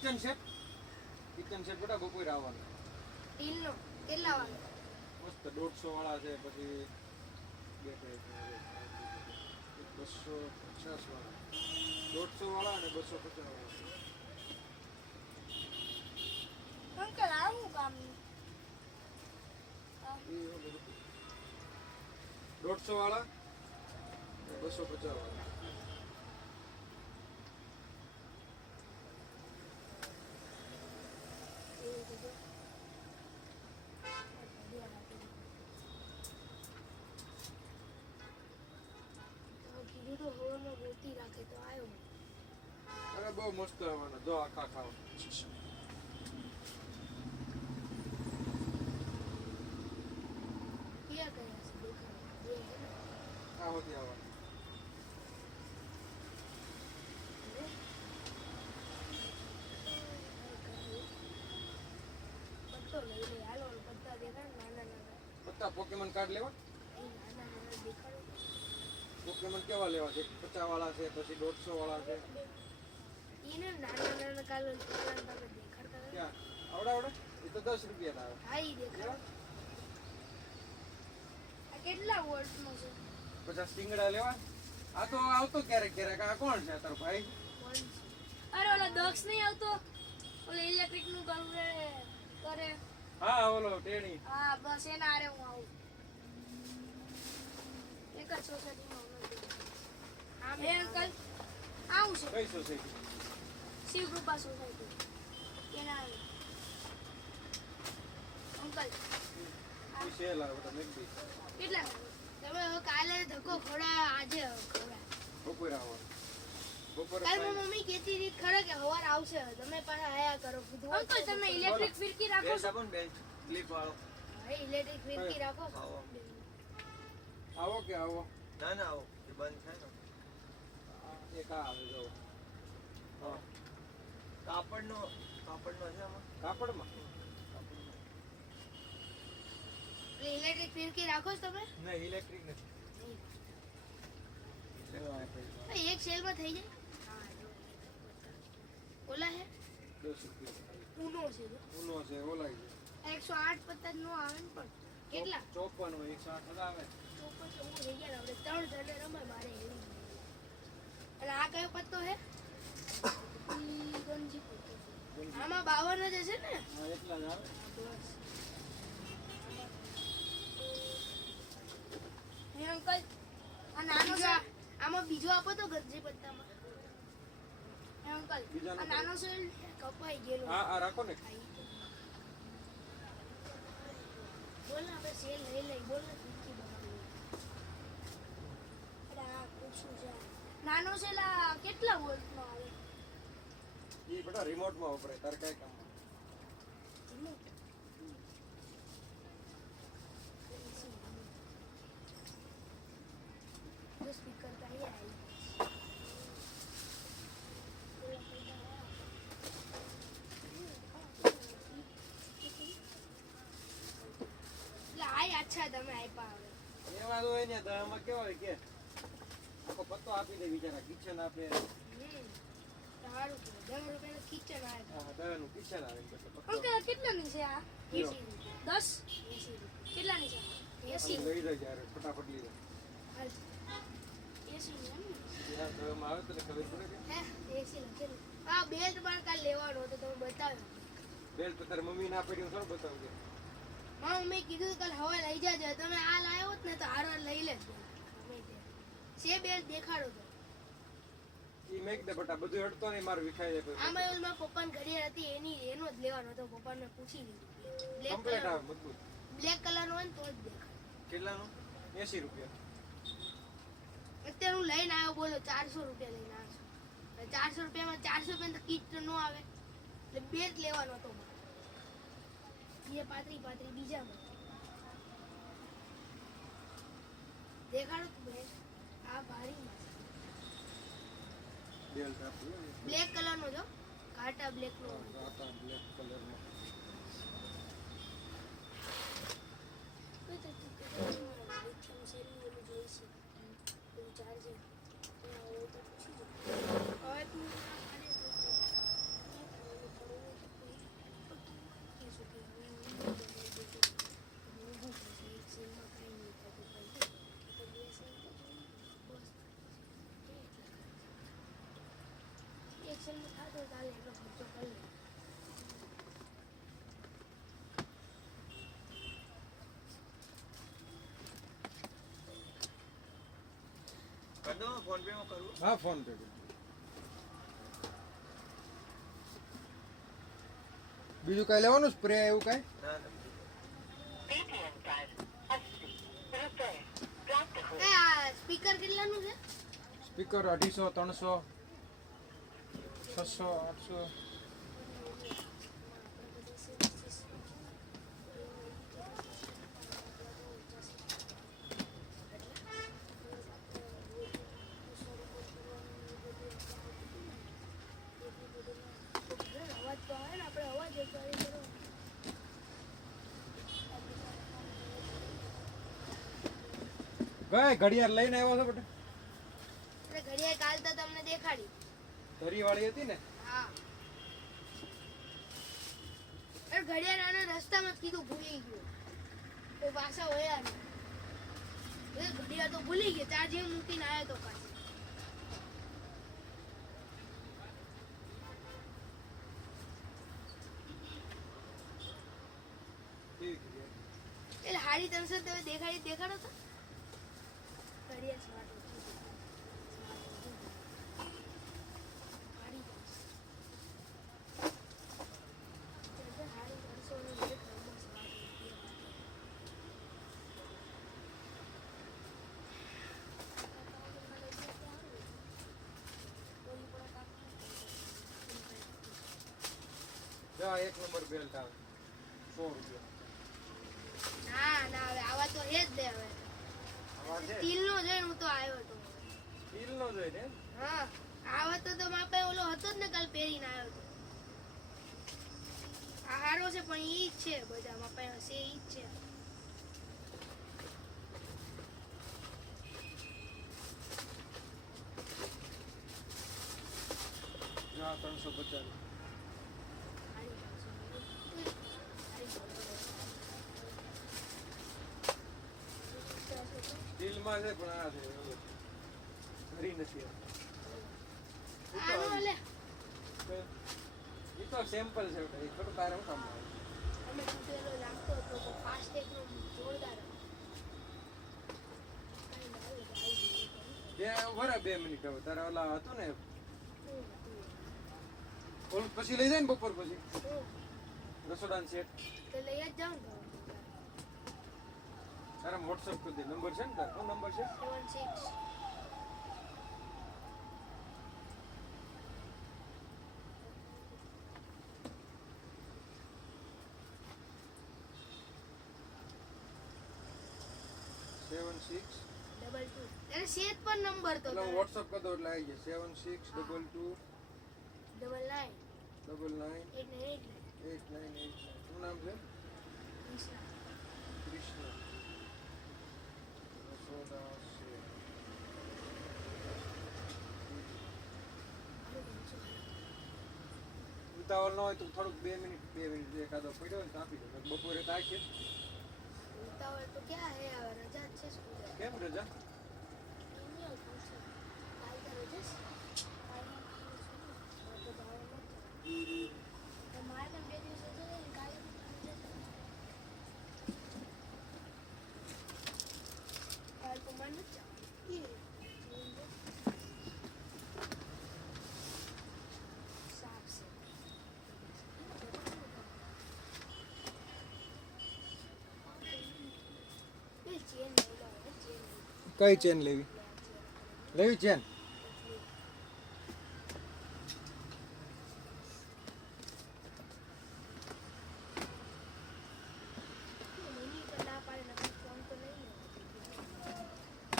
Kitchen set બેટા બપોરે આવવાનું. ટીલનો કેટલા વાગે? મસ્ત 150 વાળા છે, પછી 250 વાળા, 150 વાળા અને 250 વાળા. અંકલ આવું કામ 150 વાળા 250 વાળા. કીધું તો હોવાનો ગોતી રાખે તો આવ્યો. અરે બહુ મસ્ત આવવાનો જો આખા ખાવ. ક્યાં ગયા છે દેખાડો આ હોતી આવવાનું. પત્તો લઈ લે હાલો પત્તા દેખાડ નાના નાના પત્તા પોકેમોન કાર્ડ લેવા. નાના નાના દેખાડો પોકેમોન કેવા લેવા છે? 50 વાળા છે, પછી 150 વાળા છે. એને નાના નાના કાલો તમે દેખાડતા ક્યાં આવડે એ તો 10 રૂપિયા આવે. હા ઈ દેખાડો. આ કેટલા વોલ્ટનો છે? 50 સિંગડા લેવા. આ તો આવતો ક્યારેક ક્યારેક. આ કોણ છે તારો ભાઈ? અરે ઓલા દક્ષ નહીં આવતો ઓલા ઇલેક્ટ્રિક નું કરે. હા ઓલો ટેણી. હા બસ એના આરે હું આવું. એક જ સોસાયટીમાં હું નથી. અંકલ આવું છે કઈ સોસાયટી? શિવ કૃપા સોસાયટી એના અંકલ ઈ સેલ આવે બધા મેગડી. કેટલા તમે હવે કાલે ધક્કો ખોડા આજે ખોડા બપોરે આવવાનું. બપોરે કાલ મારી મમ્મી કહેતી હતી ખરા કે હવાર આવશે તમે પાછા આયા કરો કીધું અંકલ તમે ઇલેક્ટ્રિક ફિરકી રાખો છો બેન્ચ ક્લિપ વાળો. હા ઇલેક્ટ્રિક ફિરકી રાખો છો આવો કે આવો. ના ના આવો એ બંધ થાય ને. એક આ આવે જો. હા કાપડનો છે આમાં. કાપડમાં. ઇલેક્ટ્રિક ફિરકી રાખો છો તમે નહીં ઇલેક્ટ્રિક નથી. એક સેલ માં થઈ જાય ઓલા હે 10 રૂપિયા. ઉનો છે જો. ઉનો છે ઓલાઈ છે. 108 પત્તા નો આવે ને પણ કેટલા 54 હોય 108 હજાર આવે. 54 હું થઈ ગયા આપણે 3 જણે રમે મારે એવી અને આ કયો પત્તો હે ઈ ગંજી પત્તો આમાં 52 જ હશે ને હા એટલા જ આવે. બસ હે અંકલ આ નાનો છે આમાં બીજો આપો તો ગંજી પત્તામાં હે અંકલ આ નાનો છે કપાઈ ગયેલો હા આ રાખો ને. બોલ ને આપણે સેલ લઈ બોલ ને ફિરકી બનાવી અરે આ પૂછું છે નાનો છે લા કેટલા વોલ્ટનો આવે ઈ બેટા રિમોટ માં વપરાય તાર કઈ કામ. રિમોટ જો સ્પીકર કાઈ આવી લાય અચ્છા તમે આપ્યા હવે એમાં તો હોય ને તો આમાં કેવા હોય કે આખો પત્તો આપી દે બિચારા કિચન આપે. સારું છે 10 રૂપિયાનું કિચન આવે હા 10 નું કિચન આવે એટલે પત્તો. અંકલ કેટલાની છે આ 10 કેટલાની છે 80 લઈ જાય યાર ફટાફટ લઈ જાય. 80 ની યાર તો એમાં આવે તો ખબર પડે કે હે 80 લખેલું આ બેલ્ટ પણ કાલ લેવાનો હતો તમે બતાવ્યો બેલ તો તારી મમ્મી ના પડી હું થોડું બતાવજે. મારી મમ્મી કીધું કાલ હવા લઈ જાજો તમે આ લાવ્યો હોત ને તો હારો લઈ લેજો સે બેલ્ટ દેખાડો તો ઈ મેક દે બટા બધું હટતો નહીં માર વિખાઈ જાય પછી. આમાં ઓલમાં પપ્પાની ઘડિયાળ હતી એનો જ લેવાનો હતો પપ્પાને પૂછી લીધું બ્લેક કમ્પ્લીટ કલર આવે મજબૂત. બ્લેક કલરનો હોય ને તો જ દેખાય કેટલાનું? 80 રૂપિયા. અત્યારે હું લઈને આવ્યો બોલો 400 રૂપિયા લઈને આવ્યો 400 રૂપિયામાં 400 રૂપિયા તો કીટ નો આવે એટલે બે જ લેવાનો હતો મારે એ પાતરી બીજામાં દેખાડો તો બેન આ ભારીમાં બેલ આપી બ્લેક કલરનો જો કાટા બ્લેક નો આટા બ્લેક કલરમાં. વાંધો ફોન પે માં કરવું હા ફોન પે કરજો. બીજું કઈ લેવાનું સ્પ્રે એવું કઈ ના ના આ સ્પીકર કેટલાનું છે? સ્પીકર 250 300 600 800 અવાજ તો આવે ને, આપણે અવાજ જ કરી કરો. ભાઈ ઘડિયાળ લઈને આવ્યો છો બેટા એટલે ઘડિયાળ કાલ તો તમને દેખાડી. ધરી વાળી હતી ને હા. અરે ઘડિયાળ આને રસ્તામાં જ કીધું ભૂલી ગયો. તો પાછા વળ્યા નહીં. એ ઘડિયાળ તો ભૂલી ગયો. ચાર્જિંગ મૂકીને આવ્યો તો પાછો. એટલે હાડી 300 તમે દેખાડો તો ઘડિયાળ સ્માર્ટ વોચ. હાડી 300. હાડી 300 ની રેટ ઘરમાં સ્માર્ટ જા એક નંબર બેલ્ટ આવે 100 રૂપિયા ના ના હવે આવા તો હે જ દે હવે. આવા છે સ્ટીલનો જોઈને હું તો આવ્યો હતો. સ્ટીલ નો જોઈને હા આવા તો મારા પાસે ઓલો હતો જ ને કાલ પહેરીને આવ્યો હતો. આ હારો છે પણ ઈ જ છે બધા મારા પાસે છે ઈ જ છે. જા 350 સ્ટીલ માં છે પણ આ છે ધરી નથી આનો લે એ તો સેમ્પલ છે બેટા એ થોડું તારે હું કામ આવે અમે તૂટેલો લાગતો હતો તો ફાસ્ટેગનો જોરદાર હતો. બે વરા 2 મિનિટ હવે તારે ઓલા હતું ને ઓલું પછી લઈ જાય ને બપોર પછી રસોડાનો સેટ તો લઈ જ જાઉં ને તારા વોટ્સઅપ કરી દે નંબર છે ને તારો શું નંબર છે 76 76 22 એને સેટ પર નંબર તો એટલે વોટ્સઅપ કરી દો એટલે આવી જાય 7622 99 99 89 8989 શું નામ છે કૃષ્ણ રસોડા શેઠ. ઉતાવળ ન હોય તો થોડુંક 2 મિનિટ એકાદો પડ્યો હોય તો આપી દો બપોરે તો આખી ઉતાવળ તો ક્યાં હે હવે રજા જ છે સ્કૂલ. કેમ રજા કાલ તો રજા છે. મારે તો 2 દિવસ રજા છે ને કાલે કાલ તો મને નથી જવાનું. સાફ છે. એ ચેન લઈ લો હવે ચેન. કઈ ચેન લેવી ચેન મમ્મી તો ના પાડે ને ફોન તો લઈ લે.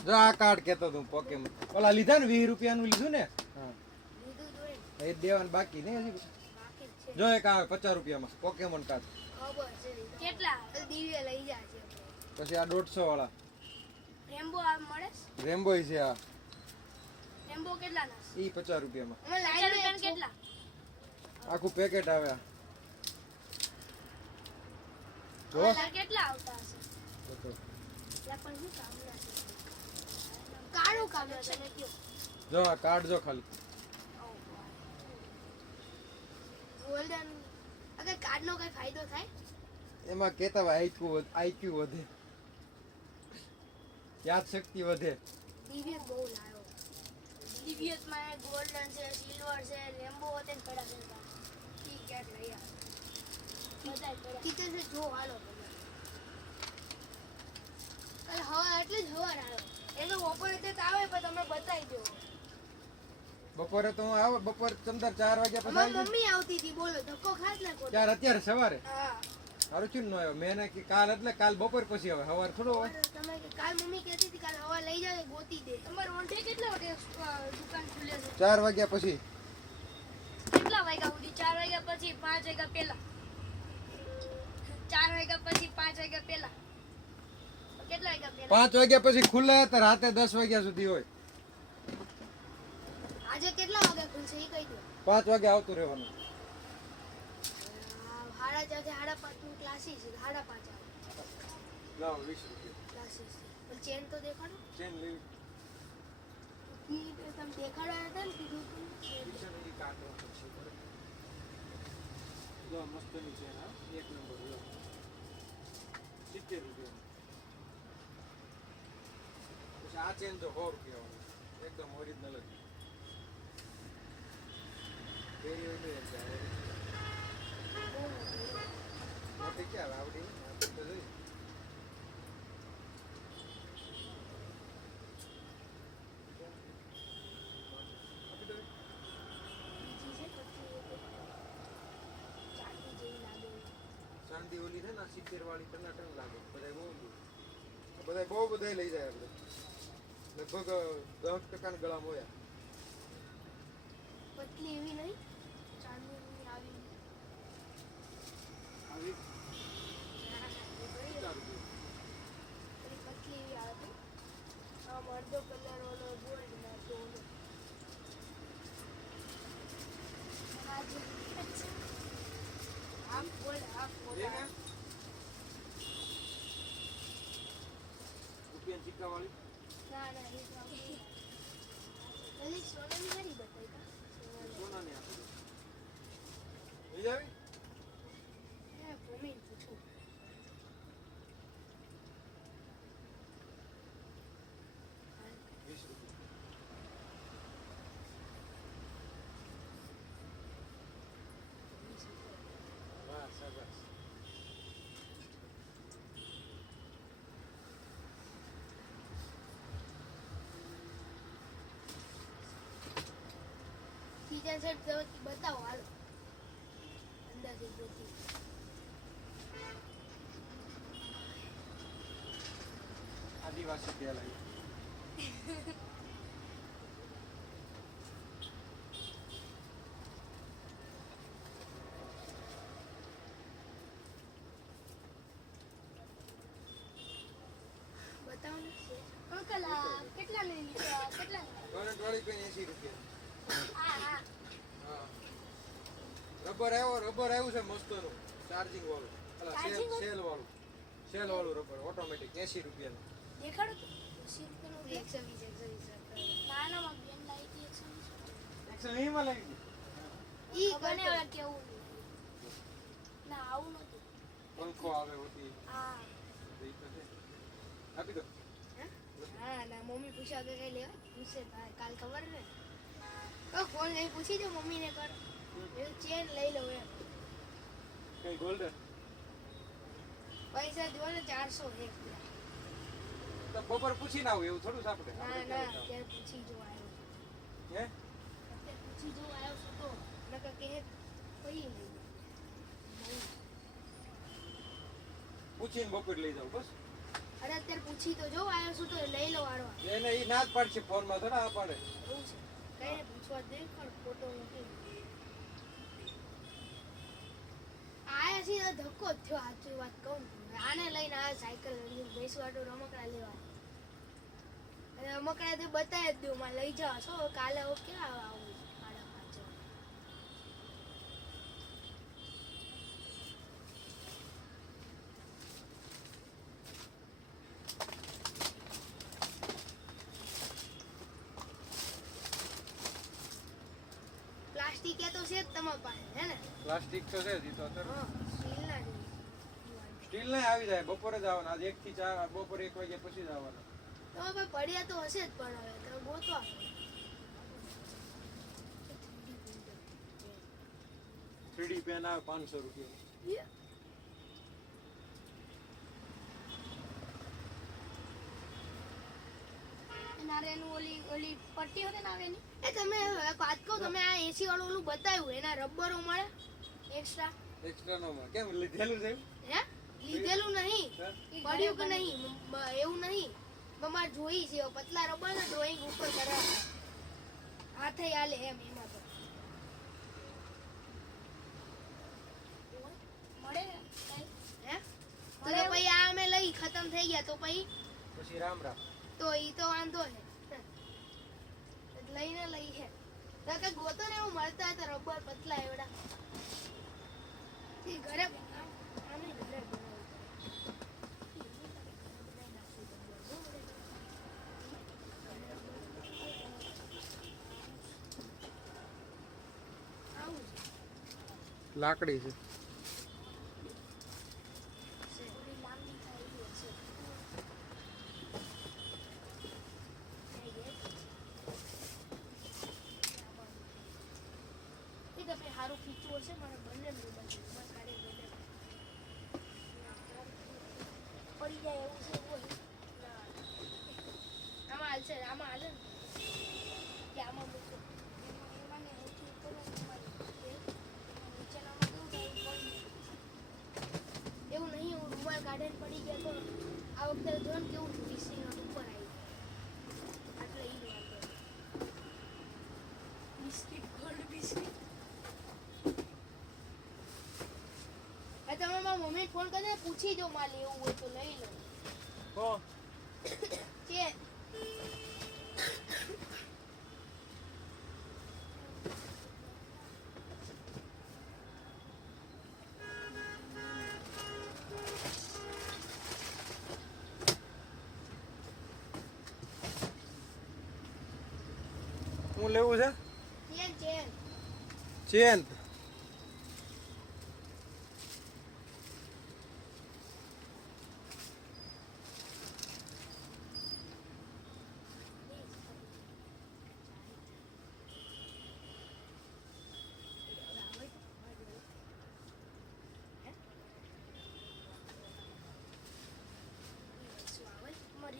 જો આ કાર્ડ કેતો તું પોકેમોન ઓલા લીધા ને 20 રૂપિયાનું લીધું ને હા લીધું જોઈ એ દેવાનું બાકી નહીં હજી બાકી જ છે. જો એક આવે 50 રૂપિયામાં પોકેમોન કાર્ડ ખબર છે કેટલા દિવ્ય લઈ જાય છે. પછી આ 150 વાળા રેમ્બો આ મળે છે? રેમ્બો છે આ રેમ્બો કેટલા ના છે? ઈ 50 રૂપિયામાં અમે લાઈન પેન કેટલા? આખું પેકેટ આવે આ. જો કલર કેટલા આવતા હશે? એટલે પણ શું કામના છે? કાળું કામ છે તમે કયો. જો આ કાર્ડ જો ખાલી ગોલ્ડન અગર કાર્ડનો કઈ ફાયદો થાય? એમાં કહેતા હોય આઈક્યુ વધે યાદ શક્તિ વધે દિવ્ય બહુ લાયો. DBS માં ગોલ્ડન છે, સિલ્વર છે, રેમ્બો હોતે ને પડ્યા છે બાર. ઈ ક્યાંક લઈ આવ. બધાય પડ્યા. કીધે છે જો હાલો તમે. અરે હવા એટલે જ હવાર આવે. એનો બપોરે તે આવે પણ તમે બતાવી દો. બપોરે તો હું આવે બપોર 4 વાગ્યા પછી અમારી આવી મમ્મી આવતી હતી બોલો ધક્કો ખાસ ના ખોટો. ત્યાર અત્યારે સવારે હા. હારું ચૂન નો આવ્યો મેં એને કે કાલ એટલે કાલ બપોર પછી આવે સવાર થોડો હોય તમે કે કાલ મમ્મી કહેતી હતી કાલ હવા લઈ જાવ ગોતી દે. તમારે ઓંઠે કેટલા વાગે દુકાન ખુલે છે? 4 વાગ્યા પછી કેટલા વાગ્યા સુધી? 4 વાગ્યા પછી 5 વાગ્યા પહેલા. 4 વાગ્યા પછી 5 વાગ્યા પહેલા. કેટલા વાગ્યા પહેલા? 5 વાગ્યા પછી ખુલે તો રાતે 10 વાગ્યા સુધી હોય. આજે કેટલા વાગ્યા ખુલશે એ કહી દો. 5 વાગે આવતું રહેવાનું. સાડા 4 થી 5:30 નું ક્લાસીસ છે. 5:30 આવે લાવો 20 રૂપિયા ક્લાસીસ. પણ ચેન તો દેખાડો. ચેન લેવી ઈ તમે દેખાડવા હતા ને કીધું તું. ચેન ઈ કાઢો પછી લો મસ્તની ચેન હા એક નંબર લો 70 રૂપિયા પછી આ ચેન તો 100 રૂપિયા એકદમ ઓરિજિનલ જ વેરી ઓરિજિનલ મોટી ક્યાં આવડી આપણી તો જોઈ બીજી છે પછી ચાંદી જેવી લાગે. ચાંદી ઓલી છે ને 70 વાળી ટનાટન લાગે બધાય બહુ બધાય લઈ જાય આપણે લગભગ 10% ના ગળામાં હોય પતલી એવી નહીં ચાંદીની આવી. આવી પતલી એવી આવે છે. આમ અડધો કલર ઓલો ગોલ્ડ ના તો ઓલો. આમ ગોલ્ડ આમ ગોલ્ડ. રૂપિયા સિક્કા વાળી ના ના એ તો પેલી સોનાની સારી બતાવી કા સોનાની આપી દો લઈ જાવી હે ભૂમિ પૂછું. વાહ સરસ બીજા સેટ બતાવો હાલો અંદાજે જોતી. આદિવાસી તેલ આવી બતાવો ને અંકલ આ કેટલા ની કેટલા કરંટ વાળી પેન 80 રૂપિયા હા હા હા રબર આવ્યું છે મસ્તનું ચાર્જિંગ વાળું અલા Charging સેલ વાળું રબર ઓટોમેટિક 80 રૂપિયાનું દેખાડો તો 80 રૂપિયાનું 120 નાના માં બેન લાવી હતી 120 120 માં લઈ ગઈ ઈ બને હવે કેવું ના આવું નતું પંખો આવે હોતી હા ઈ તો છે આપી દો હા ના મમ્મી પૂછ્યા કે કઈ લેવા પૂછે ભાઈ કાલ ખબર ને તો ફોન લઈ પૂછી દો મમ્મી ને કર એ ચેન લઈ લઉં એમ કઈ ગોલ્ડન પૈસા જો ને 400 એક તો બપોર પૂછી ના આવું એવું થોડું સાપડે ના ના ત્યારે પૂછી જો આવ્યો હે અત્યારે પૂછી જો આવ્યો છું તો નકર કે પઈ લઈ પૂછીને બપોર લઈ જાવ બસ અરે અત્યારે પૂછી તો જો આવ્યો છું તો લઈ લો વાળો એને ઈ ના જ પાડશે ફોનમાં થોડા આ પાડે એવું છે કઈને પૂછવા દે પણ ફોટો મૂકી આયા છે તો ધક્કો જ થયો સાચી વાત કહું ને. આને લઈને આ સાયકલ લઈને બેસવાડું રમકડા લેવા અને રમકડા તે બતાવી જ દઉં માં લઈ જાઓ છો કાલે હું ક્યાં આવું 5:30 પ્લાસ્ટિક એ તો છે જ તમારી પાસે હે ને પ્લાસ્ટિક તો છે જ ઈ તો અત્યારે હા સ્ટીલ ના છે. સ્ટીલ નહીં આવી જાય બપોરે જ આવવાના આજ 1 થી 4 બપોરે 1 વાગ્યા પછી જ આવવાના તો ભાઈ પડ્યા તો હશે જ પણ હવે તમે ગોતવા 3D પેન આવે 500 રૂપિયા. નારેનું ઓલી પટ્ટી હોતે ને આવેની એ તમે એક વાત કહો તમે આ એસી વાળું ઓલું બતાવ્યું એના રબરો મળે એક્સ્ટ્રા એક્સ્ટ્રા નો મળે. કેમ લીધેલું છે? હે લીધેલું નહીં હા? પડ્યું કે નહીં એવું નહીં તમારે જોઈ છે પતલા રબર ને ડ્રોઈંગ ઉપર કરાવે હાથે આલે એમ એમાં તો મળે ને હે તો પછી આ અમે લઈ ખતમ થઈ ગયા તો પછી રામ રામ. તો ઈ તો વાંધો છે લઈને લઈ હે તો કે ગોતો ને એવું મળતા હતા રબર પતલા એવડા ઈ ઘરે આને ઘરે લાકડી છે. સારું ખીચવું હશે મારે બંને પડી જાય એવું છે હોય આમાં હાલશે આમાં હાલે ને કે આમાં મૂકો મને હેઠી ઉપર નીચેનામાં કેવું થાય પડી એવું નહીં હું રૂમાલ કાઢીને પડી ગયા તો આ વખતે જો ને કેવું વીસી નોટ ઉપર આવી આટલે ઈ વાત બિસ્કિટ ગોલ્ડ બિસ્કિટ તમે મારા મમ્મી ફોન કરીને પૂછી જો માલ એવું હોય તો લઈ લો કે હું લેવું છે? ચેન ચેન ચેન.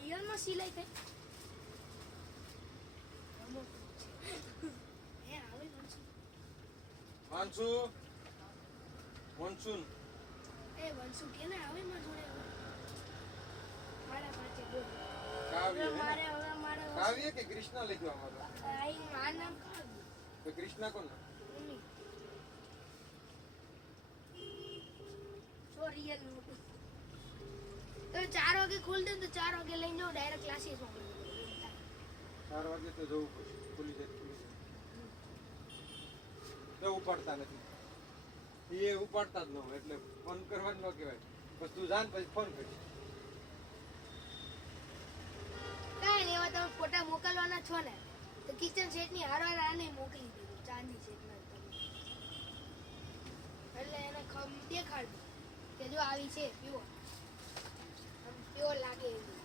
રિયલમાં સિલાઈ થઈ હે આવે માનસુ મોનસૂન એ વંશુ કે ને આવે માં જોડે મારા પાસે બોલ કાવ્ય હે ને? મારે હવે મારે કાવ્ય કે કૃષ્ણ લખ્યું અમારું? આઈ આ નામ કાવ્ય તો કૃષ્ણ કોણ? મમ્મી સો રિયલ નું તો 4 વાગે ખોલ દે તો 4 વાગે લઈને જાઓ ડાયરેક્ટ ક્લાસીસ માં 4 વાગે તો જવું પડે. ખુલી જાય તો ઉપાડતા નથી. એ ઉપાડતા જ ન હોય એટલે ફોન કરવાનું ન કહેવાય. બસ તું જાન પછી ફોન કરીશ. કાંઈ નહીં એવા તમે ફોટા મોકલવાના છો ને તો કિચન સેટ ની હારવાર આને મોકલી દીધું ચાંદી સેટ ના એટલે એને દેખાડ્યું કે જો આવી છે પ્યોર પ્યોર લાગે એવી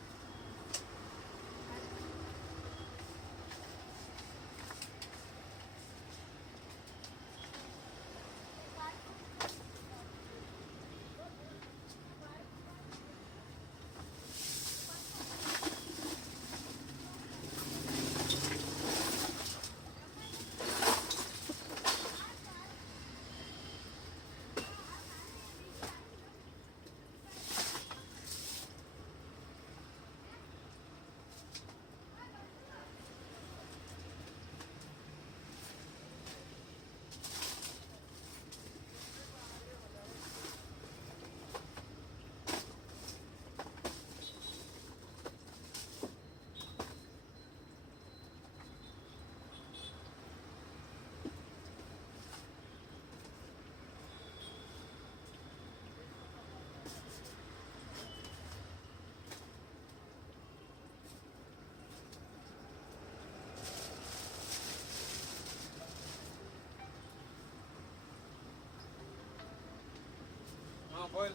હા બોલ.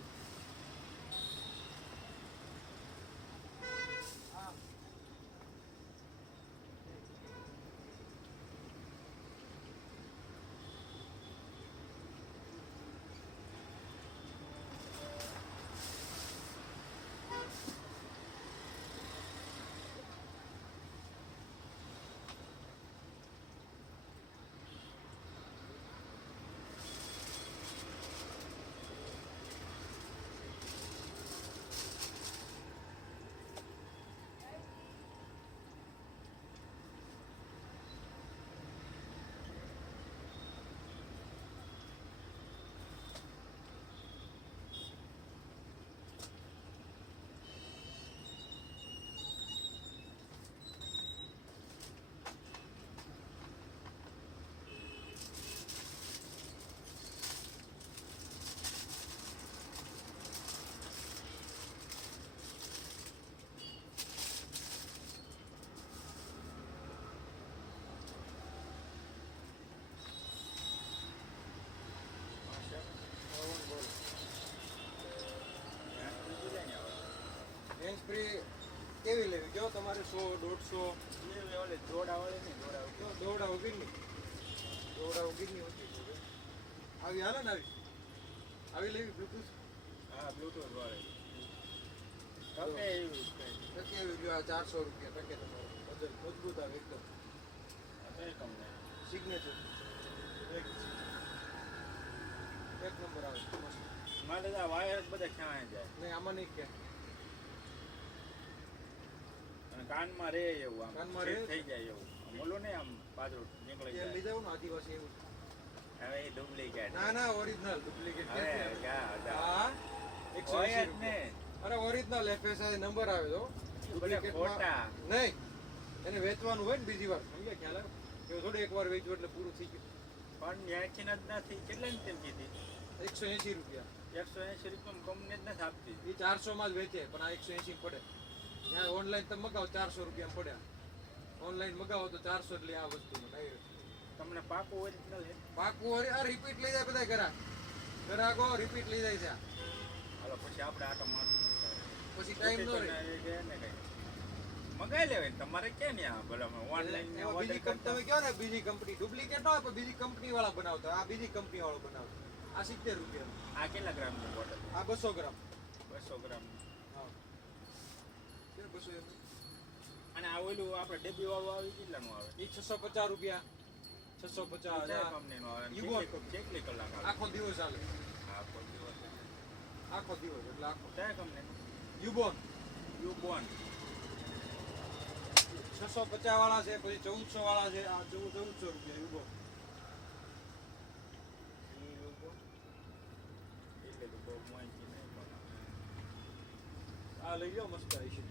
કયો તમારે 100 150 એ ઓલે જોડાવાળી નહીં, જોડાવાળી. કયો દોડા ઉગીરની હોતી છે. આવી હાલે ને આવી લેવી બ્લૂટૂથ હા, બ્લૂટૂથ વાળી. તમે એવું જ કંઈ. ટકે આવી લ્યો આ 400 રૂપિયા ટકે તમારો વજન મજબૂત આવે એકદમ કંઈ કમ નહીં. સિગ્નેચર એક નંબર આવે મસ્ત. મારે તો આ વાયર બધા ક્યાં જાય નહીં આમાં નહીં કે અને કાનમાં રે એવું આમ કાનમાં રે? ફિટ થઈ જાય એવું આમ ઓલું નહીં આમ પાછું નીકળી તેલ જાય. લઈ જાવ ને આદિવાસી એવું હવે એ ડુપ્લિકેટ. ના ના ઓરિજિનલ ડુપ્લિકેટ હવે ક્યાં હતા? હા હોય 180 જ ને. રૂપિયા અરે ઓરિજિનલ FSI નંબર આવે તો બધા ખોટા. નહીં એને વેચવાનું હોય ને બીજી વાર સમજ્યા ખ્યાલ આવે એવું થોડું એકવાર વેચવું એટલે પૂરું થઈ ગયું પણ ન્યાયથી જ નથી. કેટલાની તેમ કીધી? 180 રૂપિયા 180 રૂપિયામાં કંપની જ નથી આપતી. એ 400 માં જ વેચે પણ આ 180 પડે ત્યાં ઓનલાઈન તમે મગાવો 400 રૂપિયા પડ્યા ઓનલાઈન મગાવો તો 400 એટલે આ વસ્તુ તમને પાકું ઓરિજિનલ હે? પાકું આ રિપીટ લઈ જાય બધા ગ્રાહકો રિપીટ લઈ જાય છે હાલો પછી આપણે આટો મારશું. પછી ટાઈમ નો રહે મંગાઈ લેવાય ને તમારે ક્યાં નહીં આ ભલા ઓનલાઈન એમાં બીજી તમે કહો ને બીજી કંપની ડુપ્લિકેટ ન આપે બીજી કંપની વાળા બનાવતા આ બીજી કંપની વાળો બનાવતો આ 70 રૂપિયા આ કેટલા ગ્રામની બોટલ? આ 200 ગ્રામ 200 ગ્રામ. હા કે 200 એમ અને આ ઓલું આપણે ડબ્બી વાળું આવે કેટલાનું આવે? એ 650 રૂપિયા 650 કયા કંપનીનું આવે? યુગો. કેટલી કલાક આવે? આખો દિવસ ચાલે આખો દિવસ. આખો દિવસ એટલે આખો કયા કંપનીનું? યુબોન યુબોન. 650 વાળા છે પછી 1400 વાળા છે આ 1400 રૂપિયા યુબોન યુબોન એટલે તો બહુ માહિતી નહીં પણ આ લઈ લો મસ્ત આવી છે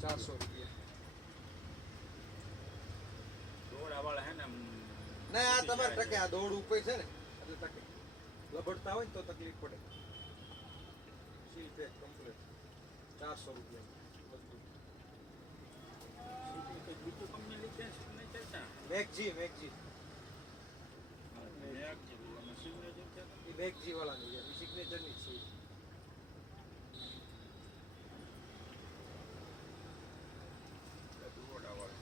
400 રૂપિયા દોડાવાળા હે ને આમ નહીં આ તમારે ટકે આ દોડ ઉપર છે ને એટલે ટકે લબડતા હોય ને તો તકલીફ પડે સીલ પેક કમ્પ્લીટ 400 રૂપિયા મજબૂત બીજું કંપની લીધે નહીં ચાલતા. મેગજી મેં કીધું અમે સિગ્નેચર છે એ મેગજી વાળાની છે એ સિગ્નેચરની છે દોડાવાળા.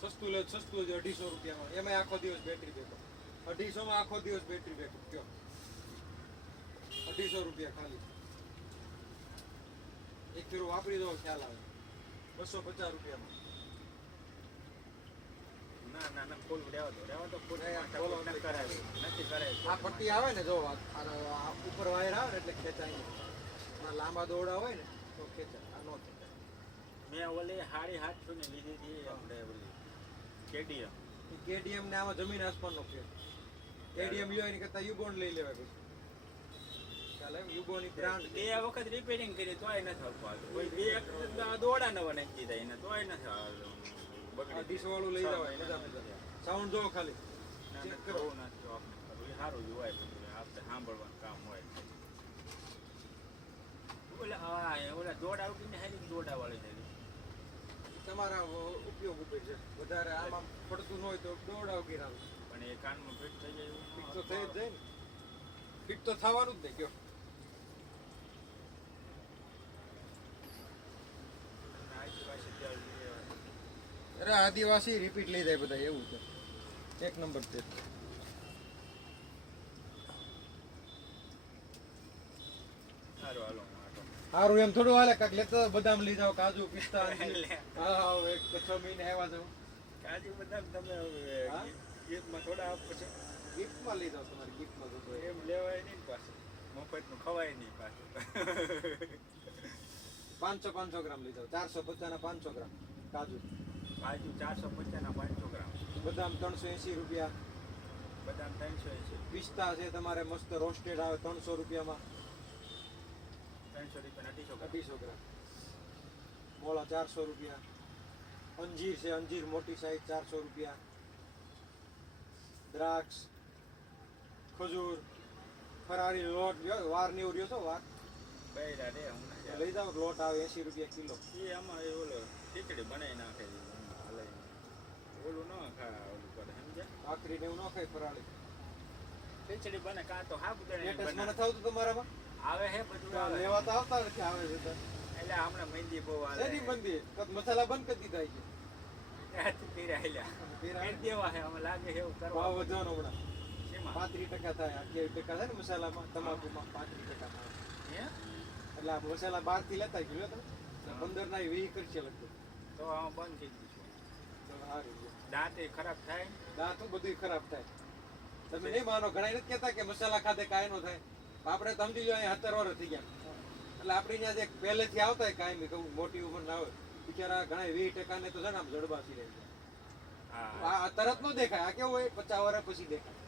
સસ્તું લે સસ્તું છે 250 રૂપિયામાં એમાં આખો દિવસ બેટરી બેકઅપ 250 માં આખો દિવસ બેટરી બેકઅપ કયો 250 રૂપિયા ખાલી એક ફેરો વાપરી દો ખ્યાલ આવે 250 રૂપિયામાં ના ના ના ફૂલ રહેવા દો ફૂલ નહીં, આ માથા ફૂલ ન કરાય નથી કરાય. આ પટ્ટી આવે ને જો આ ઉપર વાયર આવે ને એટલે ખેંચાય નહીં. આ લાંબા દોરડા હોય ને તો ખેંચાય આ નો ખેંચાય મેં ઓલી હાડી 800 ની લીધી હતી આપણે ઓલી કેડીએમ. કેડીએમ ને આમાં જમીન આસમાનનો ફેર કેડીએમ લ્યો એની કરતા યુબોન લઈ લેવાય પછી ચાલે યુબોની બ્રાન્ડ બે વખત રિપેરિંગ કરી તોય નથી આવતું. કોઈ બે દોડા નવા નાખી દીધા એને તોય નથી આવતું. બગડી ડીશ વાળું લઈ જવાય મજા મજા સાઉન્ડ જો ખાલી ના, ચેક ના, કરો. જોવું નથી જોવું. એ સારું જોવાય બધું આપણે સાંભળવાનું કામ હોય. ઓલા દોડા ઉઠીને હારી દોડા વાળી થઈ તમારા ઉપયોગ ઉપર છે વધારે આમાં પડતું ન હોય તો દોરડા વગેરે આવે પણ એ કાનમાં ફિટ થઈ જાય એવું ફિટ તો થઈ જ જાય ને ફિટ તો થવાનું જ નહીં કયો અરે આદિવાસી રિપીટ લઈ જાય બધા એવું છે એક નંબર છે સારું હાલો હું આટો. સારું એમ થોડું હાલે કાંક લેતા બદામ લઈ જાઓ કાજુ પિસ્તા લે. હા એક 6 મહિને આવ્યા છો કાજુ બદામ તમે હવે હા? ગીફ્ટમાં થોડા આપો છો. ગિફ્ટમાં લઈ જાઓ તમારી ગિફ્ટમાં તો એમ લેવાય નહીં ને પાછું. મફતનું ખવાય નહીં પાછું. 500 ગ્રામ લઈ જાઓ 450 ના 500 ગ્રામ કાજુ કાજુ 450 ના 500 ગ્રામ. બદામ 380 રૂપિયા બદામ 380. પિસ્તા છે તમારે મસ્ત રોસ્ટેડ આવે 300 રૂપિયામાં 300 રૂપિયા 250 ગ્રામ. 250 ગ્રામ મોળા 400 રૂપિયા અંજીર છે અંજીર મોટી સાઈઝ 400 રૂપિયા દ્રાક્ષ ખજૂર ફરારી લોટ વાર ને એવું રહ્યો છો વાર બૈરા રે હું નથી લઈ જાઓ લોટ આવે 80 રૂપિયા કિલો એ આમાં એ ઓલો ખીચડી બનાવી નાખે છે હલાઈ. ઓલું ન ખા ઓલું કરે સમજ્યા. ભાખરી ને એવું ન ખાય ફરાળી ખીચડી બને કાં તો સાબુદાણાની લેટેસ્ટ મને બનાવે. થતું તમારામાં આવે હે બધું આવે. લેવા તો આવતા નથી આવે છે તો એટલે હમણાં મહેંદી બહુ હાલે. શેની મંદી તો મસાલા બંધ કરી દીધા છે ત્યાંથી પીરાયેલા. પીરાય. કરી દેવા હે, અમે લાગે છે એવું કરવા. ભાવ વધવાનો હમણાં શેમાં? 35% થાય 28% થાય ને મસાલામાં તમાકુમાં 35% થાય હે? એટલે આ મસાલા બહારથી લેતા ગયો તમે 15 ના 20 કરશે લગભગ તો આમાં બંધ થઈ ગયું છે. તો સારું છે. દાંતે ખરાબ થાય. દાંતું બધું ખરાબ થાય તમે નહીં માનો ઘણા નથી કહેતા કે મસાલા ખાધે કાંઈ ન થાય આપણે તો સમજી લો અહીંયા 70 વર્ષ થઈ ગયા એટલે આપણે ત્યાં જે પહેલેથી આવતા હોય કાંઈ કહું મોટી ઉંમર ના હોય બિચારા ઘણા 20% ને તો છે ને આમ જડબાસી રહી હા. જાય આ તરત નો દેખાય આ કેવું હોય 50 વર્ષ પછી દેખાય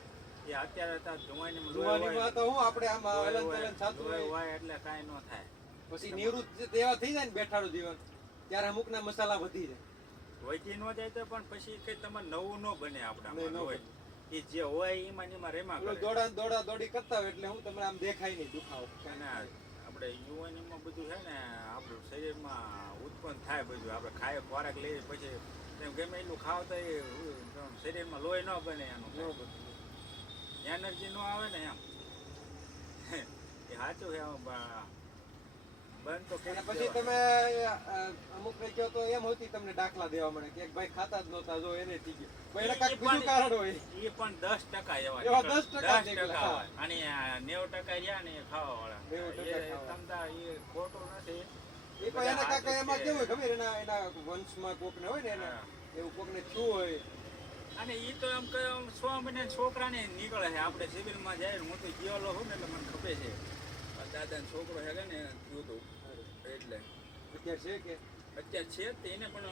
એ અત્યારે તો જુવાનીમાં જુવાનીમાં તો હું આપણે આમ હલન ચલન થતું લોહી હોય હોય એટલે કાંઈ ન થાય. પછી નિવૃત્ત એવા થઈ જાય ને બેઠાડું જીવન ત્યારે અમુકના મસાલા વધી જાય વધી ન જાય તો પણ પછી કઈ તમારે નવું ન બને નહીં, આપણામાં ન હોય. એ જે હોય એમાં ને એમાં રેમા પેલું કરે. દોડા દોડી કરતા હોય એટલે હું તમને આમ દેખાય નહીં દુખાવો અને આપણે યુવાનીમાં બધું છે ને આપણું શરીરમાં ઉત્પન્ન થાય બધું. આપણે ખાય ખોરાક લઈએ પછી એમ ગમે એટલું ખાવ તો એ શરીરમાં લોહી ન બને એનું એનર્જી ન આવે ને એમ. એ સાચું છે. બંધ તો અને કરી પછી દેવાનું. તમે અમુક ને કહો તો એમ હોતી તમને દાખલા દેવા મળે કે એક ભાઈ ખાતા જ નહોતા જો એને થઈ ગયું પણ એને કાંઈક બીજું કારણ હોય એ પણ 10% એવા એવા નીકળે. 10% 10% નીકળે, હા. હોય. અને આ 90% રહ્યા ને એ ખાવાવાળા. 90% એ ખાવા. તમતા એ ખોટું નથી. એ પણ એના કાકા એમાં કેવું હોય ખબર એના વંશમાં કોકને હોય ને એના એવું કોકને થયું હોય અને ઈ તો એમ કે આમ 6 મહિના છોકરાને નીકળે છે. આપણે શિબિરમાં જાય ને હું તો ગયેલો હું ને એટલે મને ખબર છે. મારા દાદાનો છોકરો છે ને થયું હતું એટલે અત્યારે છે કે અત્યારે છે જ તે એને પણ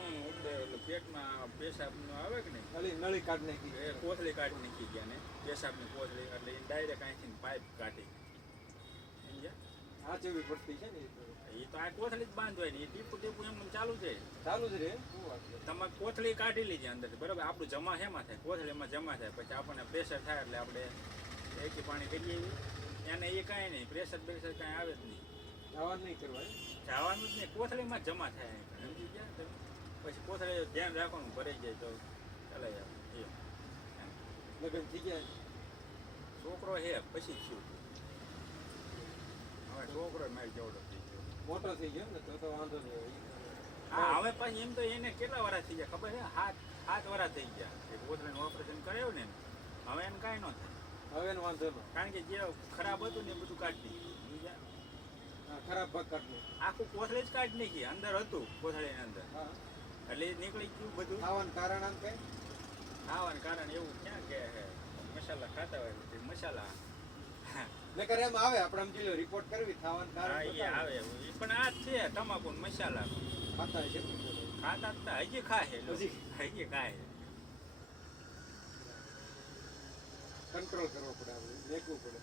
ઓલું પેટમાં પેશાબનું આવે કે નહીં નળી કાઢ નાખી એ કોથળી કાઢી નાખી ગયા ને પેશાબની કોથળી એટલે એ ડાયરેક્ટ અહીંથી પાઇપ કાઢી સમજ્યા? હા જેવી પડતી છે ને એ તો. એ તો આ કોથળી જ બાંધવાય ને એ ટીપું ટીપું એમ ચાલુ છે. ચાલુ જ રે શું વાત છે તમે કોથળી કાઢી લીધી અંદરથી બરાબર. આપણું જમા હેમાં થાય કોથળીમાં જમા થાય પછી આપણને પ્રેશર થાય એટલે આપણે એકી પાણી કરીએ એને એ કાંઈ નહીં પ્રેશર બેશર કાંઈ આવે જ નહીં. જવાનું નહીં કરવા જવાનું જ નહીં કોથળીમાં જમા થાય સમજી ગયા તમે? પછી કોથળી ધ્યાન રાખવાનું ભરાઈ જાય તો ચાલે એમ. લગ્ન થઈ ગયા છોકરો હે પછી થયું. હવે છોકરો મારી જેવડો થઈ ગયો. મોટો થઈ ગયો ને તો વાંધો નહીં હોય. હા હવે પછી એમ તો એને કેટલા વર્ષ થઈ ગયા ખબર છે? 7 વર્ષ થઈ ગયા. એ કોથળીનું ઓપરેશન કરાયું ને હવે એને કાંઈ ન થાય. હવે એનો વાંધો ન કારણ કે જે ખરાબ હતું ને એ બધું કાઢી દીધું સમજ્યા? હા, ખરાબ ભાગ કાઢ આખું કોથળી જ કાઢી નાખી. અંદર હતું કોથળીની અંદર હા એટલે એ નીકળી ગયું બધું. ખાવાનું કારણ આમ કઈ ખાવાનું કારણ એવું ક્યાં કે મસાલા ખાતા હોય તે મસાલા નકર એમ આવે આપણે સમજી લો રિપોર્ટ કરવી ખાવાનું હા કારણ એ બતાવે. આવે એ પણ આ જ છે તમાકુ ને મસાલા ખાતા હશે ખાતા જ તા. હજી ખાય લોકો. હજી ખાય. કંટ્રોલ કરવો પડે આપણે મેકવું પડે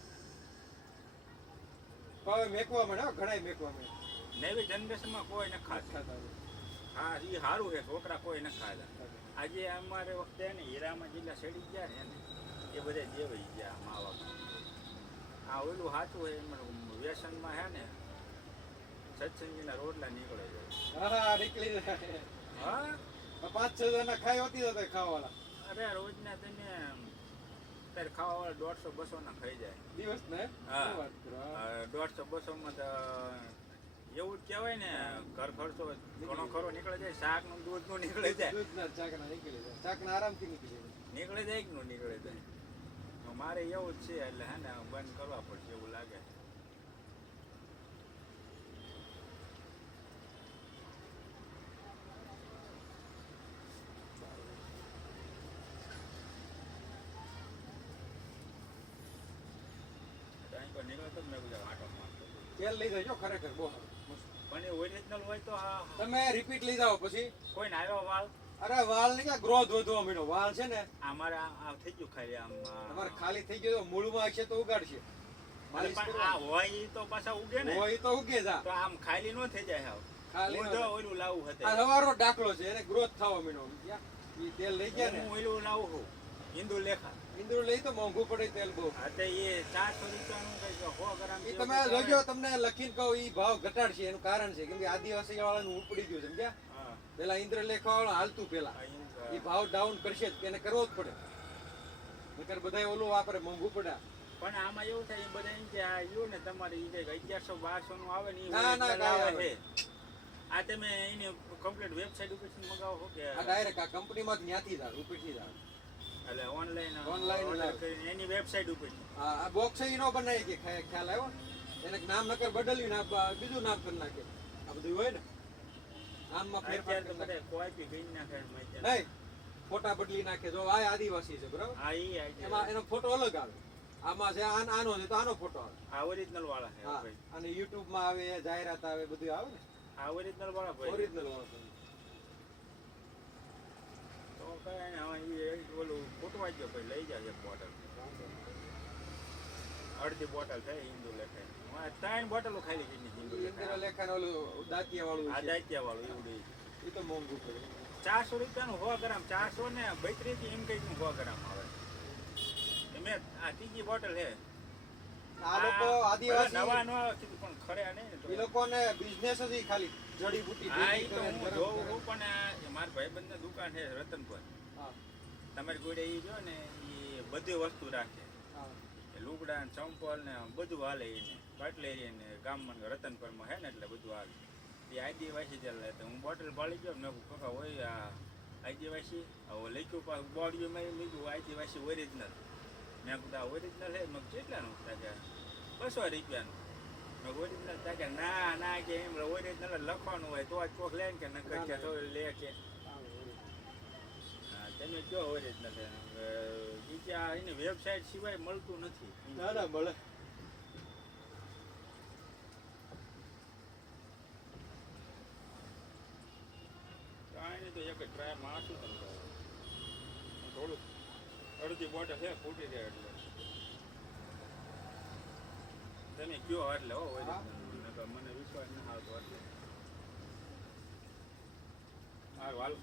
હવે મેકવા મળે હો, ઘણાય મેકવા મળે નવી જનરેશનમાં કોઈ ન ખાતા. ખાતા હોય. હા એ સારું છે છોકરા કોઈ ન ખાતા. આજે અમારે વખતે ને હીરામાં જેટલા સડી ગયા ને એને એ બધા જેવાઈ ગયા મા બાપ. આ ઓલું સાચું હોય એમાં વ્યસનમાં હે ને સત્સંગીના રોટલા નીકળે જાય. હા નીકળી જાય હા 5-6 જણા ખાઈ હોતી હતા ખાવાવાળા અરે રોજના તમે ત્યારે ખાવાવાળા 150-200 ના ખાઈ જાય. દિવસ ને હા. શું વાત કરો હા. 150-200 માં તો એવું જ કહેવાય ને ઘર ખર્ચો ઘણો ખરો નીકળે જાય. શાક નું દૂધ નું નીકળે જાય. દૂધના ચાકના નીકળી જાય ચાકના આરામથી નીકળી જાય નીકળે જાય કે નું નીકળે જાય. તો મારે એવું જ છે એટલે હે ને બંધ કરવા પડશે એવું લાગે. તો અહીં કોઈ નીકળે તો જ મેં કીધું આટો મારતો. તેલ લઈ જજો ખરેખર બહુ સારું. પણ એ ઓરિજિનલ હોય તો હા તમે રિપીટ લઈ જાઓ પછી કોઈને આવ્યો વાળ અરે વાળ ને ક્યાં ગ્રોથ વધવા માંડ્યો વાળ છે ને અમારે આ થઈ ગયું ખાલી આમ તમારે ખાલી થઈ ગયો તો મૂળમાં હશે તો ઉગાડશે માલિશ પણ આ કરવાની. હોય ઈ તો પાછા ઉગે ને હોય તો ઉગે જા તો આમ ખાલી નો થઈ જાય હાવ. ખાલી હું ન જો થાય. ઓલું લાવું આ હતું સવારનો દાખલો છે એને ગ્રોથ થવા માંડ્યો ક્યાં? ઈ તેલ લઈ ગયા ને હું ઓલું લાવું છું હિન્દુ લેખા. ઇન્દ્ર લઈ તો મોંઘું પડે તેલ બહુ હા તો એ 400 રૂપિયાનું કઈ 100 ગ્રામ એ જેવું તમે કંઈક આવે. જોજો તમને લખીને કહું ઈ ભાવ ઘટાડશે એનું કારણ છે કેમ કે આદિવાસી વાળાનું ઉપડી ગયું સમજ્યા હા, પેલા ઇન્દ્રલેખા વાળા હાલતું પેલા આ હિન્દુ, એ ભાવ ડાઉન કરશે જ એને કરવો જ પડે નકર બધા ઓલું વાપરે મોંઘું પડે પણ આમાં એવું થાય એ બધા એમ કે આ યો ને તમારે ઈ કઈક 1100-1200 નું આવે ને ઈ ના, ના, original કાંઈ આવે આવે. છે. આ તમે એની કમ્પ્લીટ વેબસાઇટ ઉપરથી મગાવો કે આ ડાયરેક્ટ આ કંપનીમાં ત્યાંથી જ આવે ઉપરથી જ આવે એટલે ઓનલાઈન Online ઓર્ડર આવે. કરીને એની વેબસાઇટ ઉપરથી આ બોક્સ ઈ નો બનાવી કે ખ્યાલ આવ્યો એને નામ નકર બદલ્યું ને બીજું નામ કરી નાખે આ બધું હોય ને નામમાં ફેરફાર અત્યારે તો કરી નાખે. બધા કોપી કરી નાખે છે અત્યારે. નહીં ફોટા બદલી નાખે જો આ આદિવાસી છે બરાબર હા ઈ આઈ એમાં એનો ફોટો અલગ આવે આમાં છે આનો છે તો આનો ફોટો આવે આ ઓરિજિનલ વાળા છે હા ભાઈ અને YouTube માં આવે જાહેરાત આવે બધું આવે ને આ ઓરિજિનલ વાળા ભાઈ ઓરિજિનલ વાળો તો કઈ ને હવે ઈ ઓલું ફોટવા જ ભાઈ લઈ જાય એક બોટલ અડધી બોટલ છે હિન્દુ લેખાય હું 3 બોટલો ખાલી કરી હિન્દુ ઇન્દ્ર લેખાય લેખન ઓલું દાંતિયા વાળું આ છે દાયત્યા વાળું એવું એ તો મોંઘું પડે 400 રૂપિયાનું 100 ગ્રામ 400 ને 32 એમ કંઈકનું 100 ગ્રામ આવે મેં આ ત્રીજી બોટલ છે આ લોકો ભલે આદિવાસી નવા નો કીધું પણ ખરે નહીં ને તો એ લોકોને બિઝનેસ જ ઈ ખાલી જડીબુટી હા ભેગી ઈ તો કરે હું ગરમ જોઉં કરે. છું પણ આ મારા ભાઈબંધની દુકાન છે રતનપુર હા, તમારી જોડે ઈ જો ને ઈ બધી વસ્તુ રાખે હા. લુગડા ને ચંપલ ને બધું હાલે એને કટલેરી ને ગામમાં ને રતનપુરમાં હે ને એટલે બધું હાલે એ આદિવાસી ચાલે તો હું બોટલ પાડી ગયો ને કાકા હોય આ આદિવાસી હવે લખ્યું પાછું બોડીમાં એમ લીધું આદિવાસી ઓરિજિનલ મેં કીધું આ ઓરિજિનલ હે મેં કેટલાનું તાકે 200 રૂપિયાનું મેં ઓરિજિનલ તાકે ના ના કે એમ ઓરિજિનલ લખવાનું હોય તો જ કોક લે ને કે નકર કે તો લે કે હા, તમે કયો ઓરિજિનલ છે બીજા એની વેબસાઇટ સિવાય મળતું નથી ના ના મળે કાંઈ નહીં તો એક ટ્રાય મારશું તમે થોડું અડધી બોટલ છે ફૂટી જાય એટલે તમે કયો એટલે હો હોય મને વિશ્વાસ ના આવતો એટલે હા વાલ